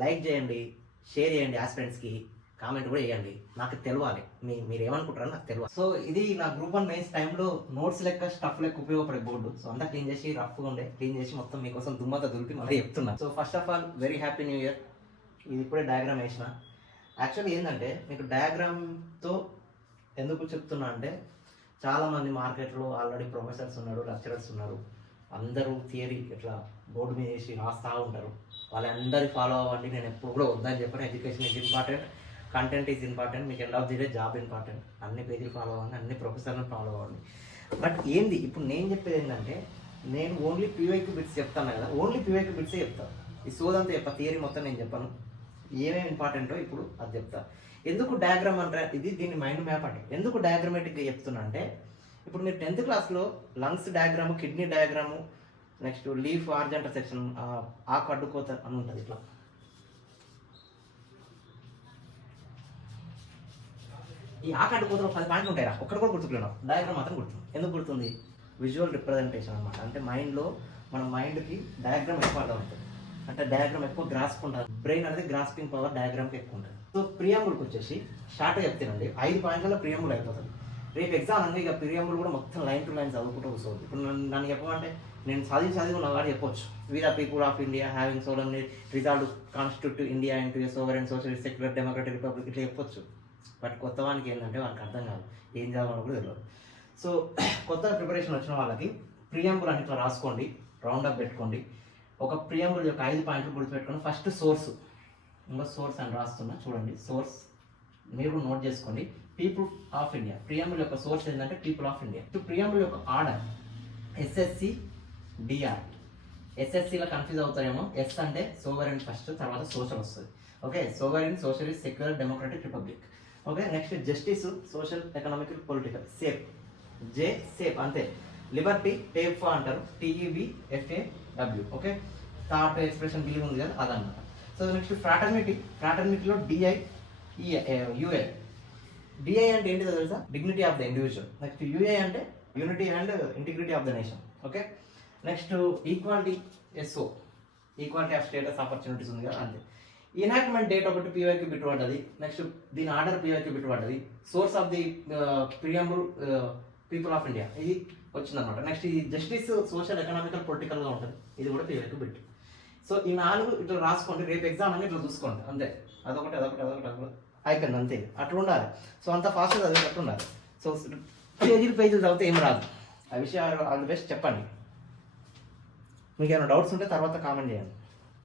Like చేయండి, share చేయండి ఆస్పిరెంట్స్కి, comment కూడా చేయండి. నాకు తెలియాలి మీరు ఏమనుకుంటారో నాకు తెలియాలి. సో ఇది నా గ్రూప్ 1 మెయిన్స్ టైంలో నోట్స్ లెక్క స్టఫ్ లెక్క ఉపయోగపడే బోర్డు. సో అంతా క్లీన్ చేసి రఫ్గా ఉండే క్లీన్ చేసి మొత్తం మీకోసం దుమ్మత దులిపి మళ్ళీ చెప్తున్నా. So first of all very happy new year. ఇది ఇప్పుడే డయాగ్రామ్ వేసిన. యాక్చువల్లీ ఏంటంటే మీకు డయాగ్రామ్తో ఎందుకు చెప్తున్నా అంటే చాలామంది మార్కెట్లో ఆల్రెడీ ప్రొఫెసర్స్ ఉన్నారు, లెక్చరర్స్ ఉన్నారు, అందరూ థియరీ ఇట్లా బోర్డు మీద వేసి రాస్తూ ఉంటారు. వాళ్ళందరి ఫాలో అవ్వండి. నేను ఎప్పుడు కూడా వద్దని చెప్పాను. Education is important, content is important, మీకు end of the day job important. అన్ని పేజీలు ఫాలో అవ్వండి, అన్ని ప్రొఫెసర్లను ఫాలో అవ్వండి. బట్ ఏంది ఇప్పుడు నేను చెప్పేది ఏంటంటే నేను ఓన్లీ పీవైక్యూ బిట్స్ చెప్తాను కదా, ఓన్లీ పీవైక్యూ బిట్సే చెప్తాను. ఈ సోదంతా చెప్పా, థియరీ మొత్తం నేను చెప్పాను. ఏమేమి ఇంపార్టెంటో ఇప్పుడు అది చెప్తా. ఎందుకు డయాగ్రామ్ అంటే దీన్ని మైండ్ మ్యాప్ అంటే ఎందుకు డయాగ్రమేటిక్గా చెప్తున్నా అంటే ఇప్పుడు మీరు 10th క్లాస్లో lungs diagram, kidney diagram, next leaf ఆర్జెంటల్ section, ఆకు అడ్డుకోత అని ఉంటుంది. ఇట్లా ఈ ఆకు అడ్డుకోతలో 10 పాయింట్లు ఉంటాయి. ఒక్కటి కూడా గుర్తుకులేను, డయాగ్రామ్ మాత్రం గుర్తుంది. ఎందుకు గుర్తుంది? విజువల్ రిప్రజెంటేషన్ అనమాట. అంటే మైండ్లో మన మైండ్కి డయాగ్రామ్ ఎక్కువ అర్థం అవుతుంది. అంటే డయాగ్రామ్ ఎక్కువ గ్రాస్ప్ ఉంటుంది. బ్రెయిన్ అనేది గ్రాస్పింగ్ పవర్ డయాగ్రామ్కి ఎక్కువ ఉంటుంది. సో ప్రియాంబుల్కి వచ్చేసి షార్ట్గా చెప్తానండి, 5 పాయింట్లలో ప్రియాంబుల్ అయిపోతుంది. రేపు ఎగ్జామ్ అంటే ఇక ప్రియాంబుల్ కూడా మొత్తం లైన్ టు లైన్ చదువుకుంటూ కూర్చోవద్దు. ఇప్పుడు నన్ను చెప్పమంటే నేను చదివి నా వాడు చెప్పొచ్చు, we the people of India having solemnly resolve constitute India into a sovereign socialist secular democratic republic ఇట్లా చెప్పొచ్చు. బట్ కొత్త వానికి ఏంటంటే వాళ్ళకి అర్థం కాదు, ఏం చదవాలో కూడా తెలియదు. సో కొత్త ప్రిపరేషన్ వచ్చిన వాళ్ళకి ప్రియాంబుల్ అని ఇట్లా రాసుకోండి, రౌండప్ పెట్టుకోండి. ఒక ప్రియాంబుల్ యొక్క 5 పాయింట్లు గుర్తుపెట్టుకోండి. ఫస్ట్ సోర్స్, ఇంకా సోర్స్ అని రాస్తున్నా చూడండి. సోర్స్ మీరు నోట్ చేసుకోండి. పీపుల్ ఆఫ్ ఇండియా, ప్రియాంబుల్ యొక్క సోర్స్ ఏంటంటే పీపుల్ ఆఫ్ ఇండియా. ప్రియాంబుల్ యొక్క ఆర్డర్ ఎస్ఎస్సి డిఆర్. ఎస్ఎస్సిలో కన్ఫ్యూజ్ అవుతారేమో, ఎస్ అంటే సోవరెన్ ఫస్ట్, తర్వాత సోషల్ వస్తుంది. Okay, sovereign, socialist, secular, democratic, republic. Okay, next justice, social, economic, political. Safe, J safe అంతే. Liberty, టేఫ్ అంటారు, TEBFAW. Okay, thought expression believe ఉంది కదా అదన్నమాట. సో నెక్స్ట్ ఫ్రాటర్నిటీ, ఫ్రాటర్నిటీలో DIUA. డిఐ అంటే ఏంటిదో తెలుసా? Dignity of the individual. Next UA అంటే unity and integrity of the nation. Okay, next equality, SO, equality of status opportunities ఉంది కదా అంతే. ఇనాక్ట్మెంట్ డేట్ ఒకటి పీవైక్యూ బిట్ పడ్డది. నెక్స్ట్ దీని ఆర్డర్ పీవైక్యూ బిట్ పడ్డది. Source of the preamble people of India ఇది వచ్చిందనమాట. నెక్స్ట్ ఈ జస్టిస్, సోషల్, ఎకనామికల్, పొలిటికల్గా ఉంటుంది. ఇది కూడా పీవైక్యూ బిట్. సో ఈ 4 ఇట్లా రాసుకోండి. రేపు ఎగ్జామ్ అని ఇట్లా చూసుకోండి అంతే. అదొకటి అయిపోయింది అంతే. అట్లా ఉండాలి. సో అంత ఫాస్ట్గా చదివేటట్టు ఉండాలి. సో పేజీలు చదివితే ఏం రాదు. ఆ విషయాలు ఆల్ ది బెస్ట్ చెప్పండి. మీకు ఏమైనా డౌట్స్ ఉంటే తర్వాత కామెంట్ చేయండి.